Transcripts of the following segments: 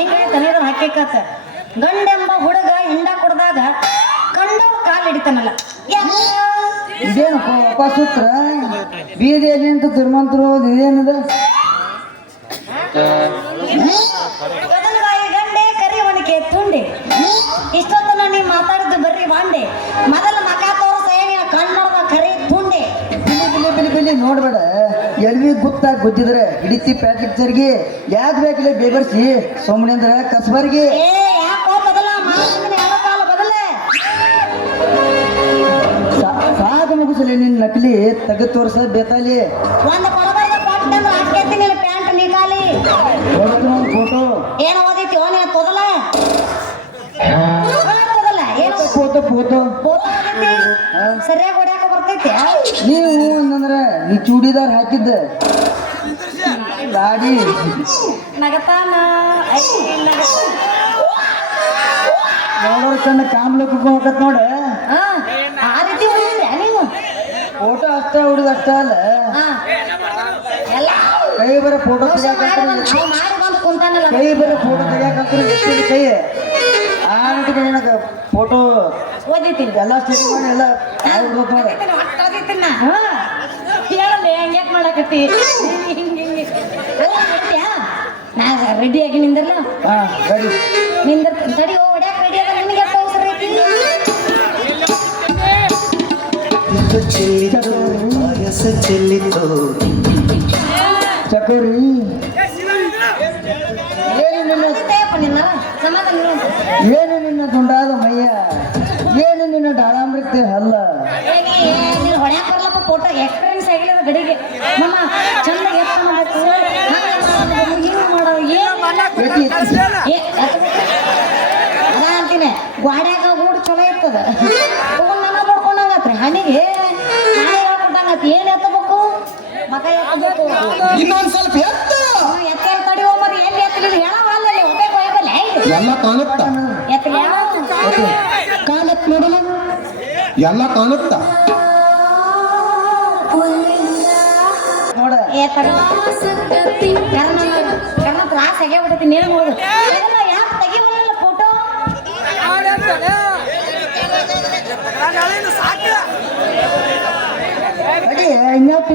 ಹೆಂಗೆ ತನೀದ್ರ ಹಾಕಿಕತ್ತ ಗಂಡೆಂಬ ಹುಡುಗ ಹಿಂಡ ಕುಡ್ದಾಗ ಕಂಡವ್ರ ಕಾಲು ಹಿಡಿತಾನಲ್ಲ. ಇದೇನು ಸೂತ್ರ ಬೀದಿಯಲ್ಲಿ ಅಂತ ದುರ್ಮಂತರು ಇದೇನದ? ಗಂಡೆ ಗಂಡೆ ಕರಿವಣಿಕೆ ತುಂಡಿ. ಇಷ್ಟೊತ್ತನ ನೀ ಮಾತಾಡಿದ್ದು ಬರ್ರಿ. ಎಲ್ವಿ ಗುತ್ತಾಗಿ ಗುದ್ದಿದ್ರೆ ಹಿಡಿತಿ ಪ್ಯಾಕೆಟ್ ಜರ್ಗಿ ಯಾಕೆ ಬೇಕಿಲ್ಲ ಬೇಬರ್ಸಿ? ಸುಮ್ಮನೆ ಅಂದ್ರೆ ಕಸ್ಬರ್ಗಿ ಸಾಕು ಮುಗಿಸಲಿ ನಿನ್ನ ನಕಲಿ ತಗ ತೋರ್ಸ ಬೇತಾಲಿ. ಫೋಟೋ ಏನ್ ಓದೈತಿ? ಓ ನೀನ್ ತೊದಲ ತೊದಲ ಏನು ಫೋಟೋ ಫೋಟೋ. ಫೋಟೋ ಸರಿಯಾಗಿ ಹೊಡ್ಯಾಕ ಬರ್ತೈತಿ? ನೀವು ನೀ ಚೂಡಿದಾರ್ ಹಾಕಿದ್ದ. ಗಾಡಿ. ನಗತಾನ. ನೋಡೋರ್ ಕಣ್ಣ ಕಾಮ್ಲೆ ಹೋಗತ್ ನೋಡ. ಆ ರೀತಿ ನೀವು? ಫೋಟೋ ಅಷ್ಟೇ ಹುಡುಗ ಅಷ್ಟೇ ಅಲ್ಲ. ಹಾ. ಎಲ್ಲ. ಕೈ ಬರ ಫೋಟೋ ಕೈ ಬರ ಫೋಟೋ ತೆಗಿಯಾಕಂದ್ರೆ ಎತ್ತಿದ ಕೈ ಆ ರೀತಿ ನಿನಗೆ ಫೋಟೋ ಓದಿತೀನಿ ಎಲ್ಲ ಸ್ಟಡಿ ಮಾಡಿ ಎಲ್ಲ ಹೇಳಲ್ಲ ಹೆಂಗ್ಯಾಕ್ ಮಾಡಕತ್ತಿ? ನಾ ರೆಡಿ ಆಗಿ ನಿಂದಿರ್ಲ ಹಾ ನಿಂದಿರ್ ತಡಿ ಓ ಹೊಡ್ಯಾಕ ರೆಡಿ ಆಗ ನಿನಗೆ ಎಷ್ಟು ಅವಸರ ಐತಿ ವಯಸ್ಸ ಚೆಲ್ಲಿತು ಚಕೋರಿ ಏನು ನಿನ್ನ ಸಮಾಧಾನ ನಿನ್ನ ಏನು ನಿನ್ನ ಡಾಳಾಮೃತ ಅಲ್ಲ. ನೀನ್ ಹೊಡ್ಯಾಕ ಬರ್ಲಪ್ಪ ಫೋಟೋ. ಎಕ್ಸ್ಪೀರಿಯನ್ಸ್ ಆಗಿಲ್ಲ ಗಡಿಗೆ. ಚಂದ ಎತ್ತ ಮಾಡ್ಬೇಕು. ಹಂಗ ಏನು ಅದ ಅಂತೀನಿ. ಗ್ವಾಡ್ಯಾಗ ಗೂಡು ಚಲೋ ಇರ್ತದ. ತಗೊಂಡ್ ನನ್ನ ಬಡ್ಕೊಂಡಂಗತ್ರಿ ಹನಿಗೆ ಏನ್ ಎತ್ತಬೇಕು? ಮಗ ಎತ್ತಬೇಕು. ಇನ್ನೊಂದ್ ಸ್ವಲ್ಪ ಎತ್ತ. ಎತ್ತ ತಡಿ ಹೋಮರಿ ಎಲ್ಲಿ ಎತ್ತಲಿಲ್ಲ ಹೇಳವಲ್ಲ ಒಬ್ಬೇ ಹೋಗಲ್ಲ ಎಲ್ಲ ಕಾಣುತ್ತ. ಎತ್ತಲಿ ಕಾಲತ್ ನೋಡಲ್ಲ ಎಲ್ಲ ಕಾಣುತ್ತ?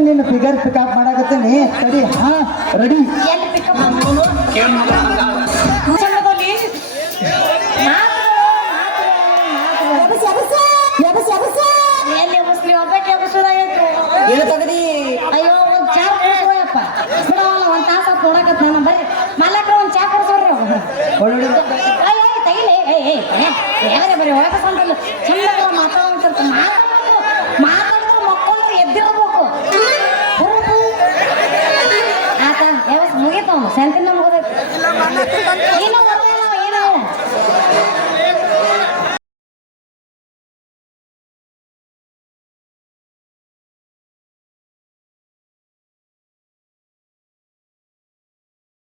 ನಿನ್ನ ಫಿಗರ್ ಪಿಕಪ್ ಮಾಡಕತ್ತೀನಿ. ರೆಡಿ ಹಾ ರೆಡಿ ಪಿಕಪ್ ಪಿಕಪ್ ಎಬ್ಬಿಸೋದಾಗೈತ್ರು ಏನು ತಗದಿ ಅಯ್ಯೋ ಒಂದು ಚಾ ಕುಡಿಸೋಯಪ್ಪ ಬಿಡವಲ್ಲ ಒಂದು ತಾಸ ನೋಡಕತ್ ನಾನು ಬರ್ರಿ ಮಲ್ಲಕ್ರ ಒಂದು ಚಾ ಕುಡಿಸೋರಿ ಹೊರಡಿ ಅಯ್ಯ ತಗಿಲಿ ಏ ಏ ಯಾರೇ ಬರೀ ಒಳಗೆ ಸಂದಿಲ್ಲ ಚಂದ ಮಾತಾಡೋಂತ ಮಾತಾಡೋದು